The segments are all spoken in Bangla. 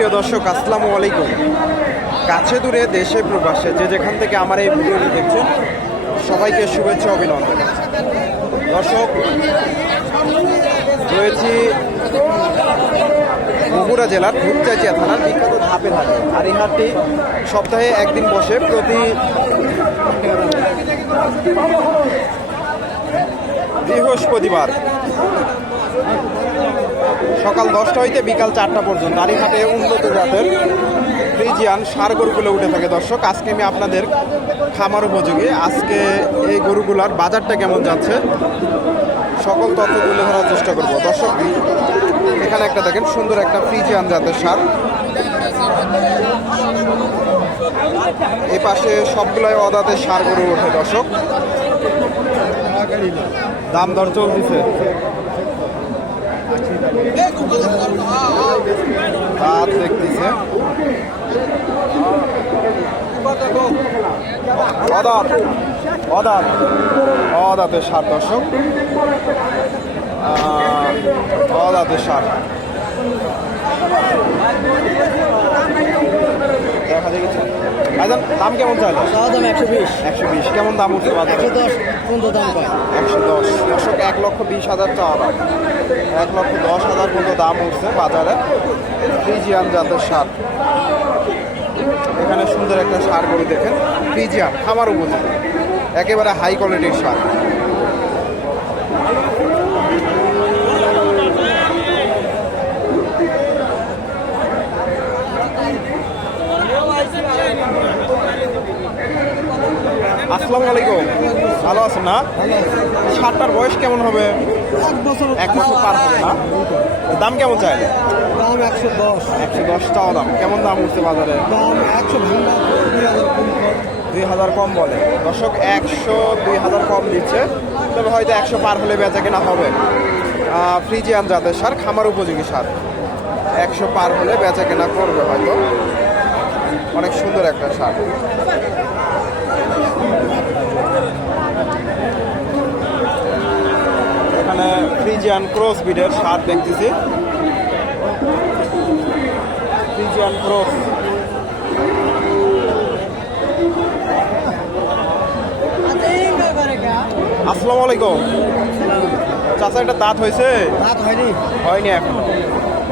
সুপ্রিয় দর্শক, আসসালামু আলাইকুম। কাছে দূরে দেশে প্রবাসে যে যেখান থেকে আমার এই ভিডিওটি দেখছেন, সবাইকে শুভেচ্ছা অভিনন্দন। দর্শক, রয়েছি বগুড়া জেলার ধূপচাচিয়া থানার বিখ্যাত ধাপের হাটে। আর এই হাটটি সপ্তাহে একদিন বসে প্রতি বৃহস্পতিবার সকাল দশটা হইতে বিকাল চারটা পর্যন্ত। এই উন্নত জাতের ফ্রিজিয়ান সার গরুগুলো উঠে থাকে দর্শক। আজকে আমি আপনাদের খামার উপযোগী। আজকে এই গরুগুলার বাজারটা কেমন যাচ্ছে? সকল তথ্য তুলে ধরার চেষ্টা করব। দর্শক, এখানে একটা দেখেন, সুন্দর একটা ফ্রিজিয়ান জাতের সার। এই পাশে সবগুলাই অদাতে সার গরু ওঠে দর্শক। দাম দর চলতেছে। রাত দেখতেছে। অদাত অদাত অদাতের সার দর্শক। অদাতের সার। দেখা দেখেছি ভাইজান দাম কেমন চাইলো দাম একশো বিশ। একশো বিশ কেমন দাম উঠছে বাজার? একশো দশ পর্যন্ত দাম পায়। একশো দশ। দর্শক এক লক্ষ বিশ হাজার চাওয়া দাম। এক লক্ষ দশ হাজার পর্যন্ত দাম উঠছে বাজারে। ফ্রিজিয়ান জাতের সার। এখানে সুন্দর একটা সার গরু দেখেন। ফ্রিজিয়ান খামার উপযোগী। একেবারে হাই কোয়ালিটির সার। আসসালামু আলাইকুম। ভালো আছেন না? সারটার বয়স কেমন হবে? এক বছর এক বছর পার হবে না? দাম কেমন চাই? দাম একশো দশ। একশো দশ টাকা দাম। কেমন দাম উঠছে বাজারে? দাম একশো ভাঙা দুই হাজার কম দুই হাজার কম বলে। দর্শক একশো দুই হাজার কম দিচ্ছে। তবে হয়তো একশো পার হলে বেচা কেনা হবে। ফ্রিজিয়ান জাতের সার খামার উপযোগী সার। একশো পার হলে বেচা কেনা করবে হয়তো। অনেক সুন্দর একটা সার। এখানে ফ্রিজিয়ান ক্রস বিডের সার দেখতেছি। ফ্রিজিয়ান ক্রস আসসালামু আলাইকুম। চাচা এটা দাঁত হয়েছে? রাত হয়নি। হয়নি এখনও।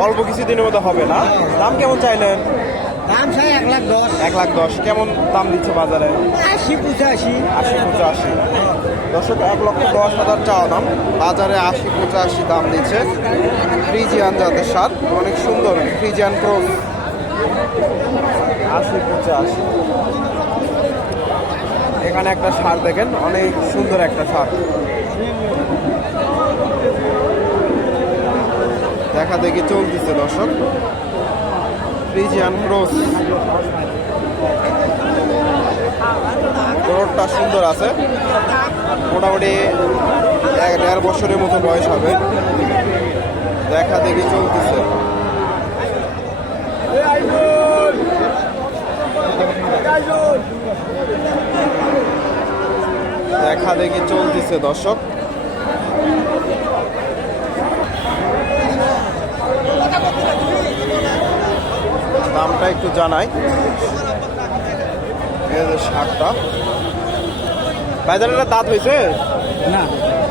অল্প কিছুদিনের মধ্যে হবে না। দাম কেমন চাইলেন? দাম চাই এক লাখ দশ। এক লাখ দশ। কেমন দাম দিচ্ছে বাজারে? আশি পঁচাশি। আশি পঁচাশি। দশক এক লক্ষ দশ হাজার চাওয়া দাম। বাজারে আশি পঁচাশি দাম দিচ্ছে ফ্রিজিয়ান জাতের সার অনেক সুন্দর ফ্রিজিয়ান ক্রোস আশি পঁচাশি। এখানে একটা সার দেখেন অনেক সুন্দর একটা সার। দেখা দেখি চলতেছে দর্শক। ফ্রিজিয়ান ক্রোস রোডটা সুন্দর আছে। মোটামুটি এক দেড় বছরের মতো বয়স হবে। দেখা দেখি চলতেছে। দেখা দেখি চলতেছে, দর্শক। দামটা একটু জানাই। শাকটা। বাজারের দাঁত হয়েছে? না।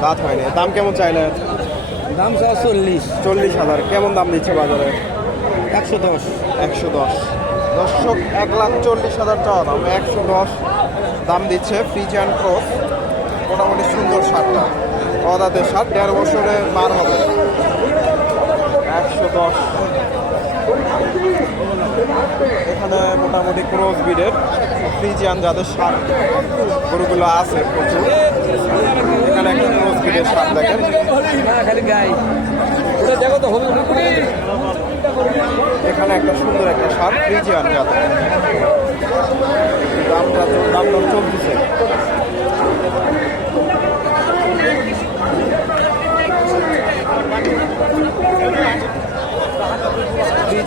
দাঁত হয়নি। দাম কেমন চাইলেন? দাম চাও চল্লিশ। চল্লিশ হাজার। কেমন দাম দিচ্ছে বাজারে? একশো দশ। একশো দশ। দর্শক এক লাখ চল্লিশ হাজার চাওয়া দাম। একশো দশ দাম দিচ্ছে ফ্রিজ অ্যান্ড ক্রস মোটামুটি সুন্দর শার্টটা অদাদের শার্ট দেড় বছরে পার হবে। একশো দশ। এখানে মোটামুটি ক্রস বিডের ফ্রিজিয়ান যাদের সার, গরুগুলো আছে প্রচুর। এখানে একটা ক্রস বিডের সার দেখেন। তো এখানে একটা সুন্দর একটা সার, ফ্রিজিয়ান যাদের। দামটা দাম দর চলতেছে। ফ্রিজিয়ান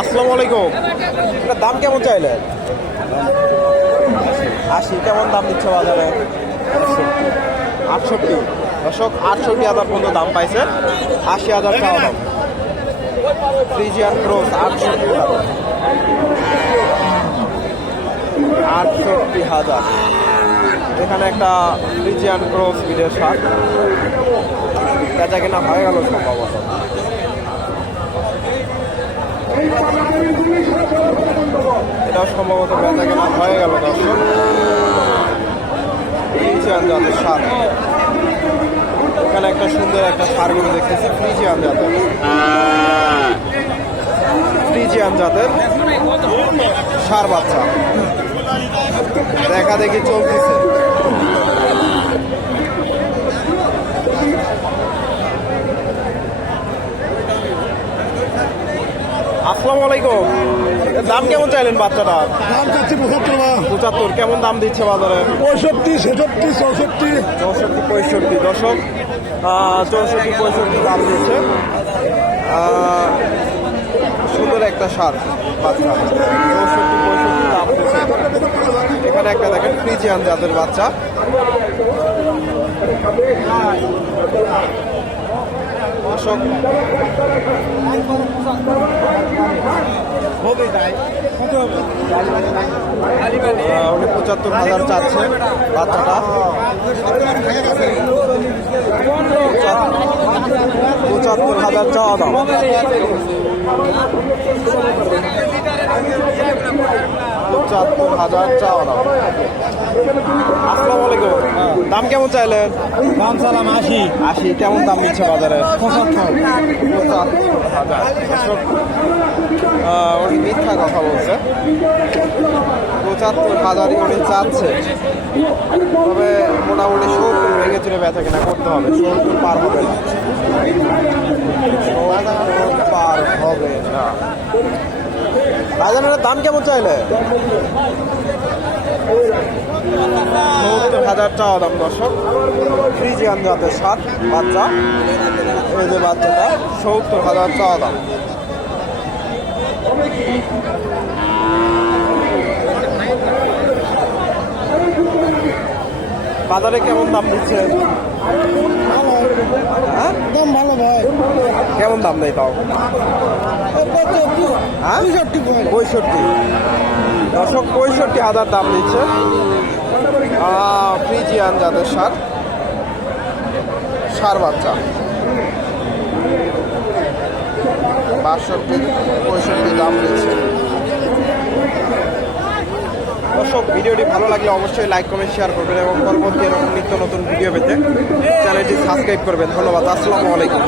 আসসালামু আলাইকুম। এটা দাম কেমন চাইলে? আশি কেমন দাম দিচ্ছে বাজারে? আটষট্টি। দশক আটষট্টি হাজার পর্যন্ত দাম পাইছে। আশি হাজার টাকা দাম। ফ্রিজিয়ান ক্রোস আটষট্টি হাজার। আটষট্টি হাজার। এখানে একটা ফ্রিজিয়ান ক্রোস বিডের শাক বেচা কেনা হয়ে গেল সম্ভবত। এটাও সম্ভবত বেচা কেনা হয়ে গেল দর্শক। সার। এখানে একটা সুন্দর একটা সারগুলো দেখতেছি, ফ্রিজিয়ান জাতের। ফ্রিজিয়ান জাতের সার বাচ্চা। দেখা দেখি চলতেছে। আসসালামু আলাইকুম। দাম কেমন চাইলেন বাচ্চাটা? দাম চাচ্ছি পঁচাত্তর পঁচাত্তর কেমন দাম দিচ্ছে বাজারে? পঁয়ষট্টি ছেষট্টি চৌষট্টি। চৌষট্টি পঁয়ষট্টি। দশক চৌষট্টি পঁয়ষট্টি দাম দিচ্ছে। সুন্দর একটা সার বাচ্চা। চৌষট্টি পঁয়ষট্টি দাম দিচ্ছে। এখানে একটা দেখেন ফ্রিজিয়ান জাতের বাচ্চা। দর্শক উনি পঁচাত্তর হাজার চাচ্ছে বাচ্চাটা। পঁচাত্তর হাজার চাওয়া দাম পঁচাত্তর হাজার চাওয়া দাম আসসালামু আলাইকুম। দাম কেমন চাইলেন? দাম সালাম আশি। আশি কেমন দাম দিচ্ছে বাজারে? পঁচাত্তর। হাজার। উনি মিথ্যা কথা বলছে। পঁচাত্তর হাজারই উনি চাচ্ছে। তবে মোটামুটি সত্তর ভেঙে চুরে বেচা কেনা করতে হবে। সত্তর পার হবে না। পার হবে না। বাজারের দাম কেমন চাইলে? সত্তর হাজার চাওয়া দাম দর্শক। ফ্রিজিয়ান জাতের সাত বাচ্চা। এই যে বাচ্চাটা সত্তর হাজার চাওয়া দাম। বাজারে কেমন দাম দিচ্ছে? হ্যাঁ? দাম ভালো ভাই। কেমন দাম দেয় তাও? হ্যাঁ পঁয়ষট্টি। দশক পঁয়ষট্টি হাজার দাম দিচ্ছে ফ্রিজিয়ান যাদের সার সার বাচ্চা। বাষট্টি পঁয়ষট্টি দাম দিচ্ছে দর্শক ভিডিওটি ভালো লাগলে অবশ্যই লাইক কমেন্ট শেয়ার করবেন এবং পরবর্তী এরকম নিত্য নতুন ভিডিও পেতে চ্যানেলটি সাবস্ক্রাইব করবেন। ধন্যবাদ আসসালামু আলাইকুম।